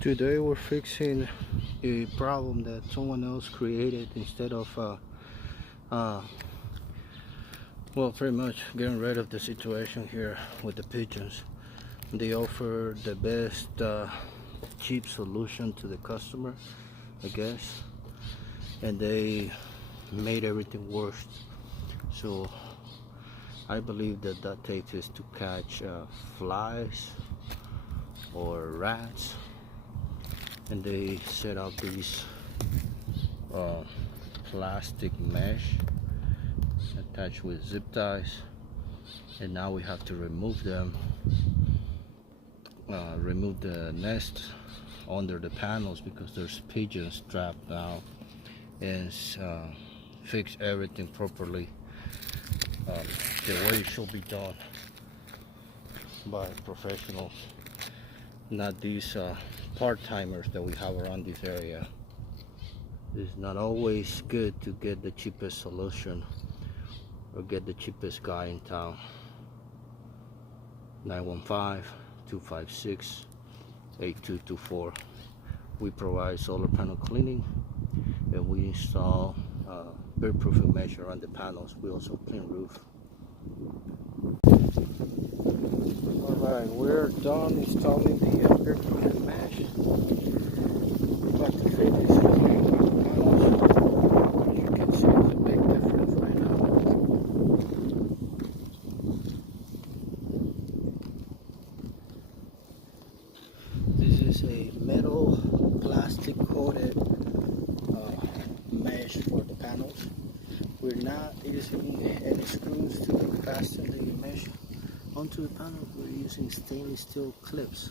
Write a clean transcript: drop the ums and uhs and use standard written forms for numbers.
Today we're fixing a problem that someone else created instead of uh, well, pretty much getting rid of the situation here with the pigeons. They offer the best cheap solution to the customer, I guess, and they made everything worse. So I believe that takes is to catch flies or rats, and they set up these plastic mesh attached with zip ties, and now we have to remove them, remove the nest under the panels because there's pigeons trapped now, and fix everything properly the way it should be done by professionals, not these part-timers that we have around this area. It's not always good to get the cheapest solution or get the cheapest guy in town. 915-256-8224. We provide solar panel cleaning, and we install bear-proofing mesh around the panels. We also clean roof. Alright, we're done installing the bear-proofing mesh. We're about to finish the panels. As you can see, there's a big difference right now. This is a metal plastic coated mesh for the panels. We're not using any screws to fasten the mesh onto the panel. We're using stainless steel clips.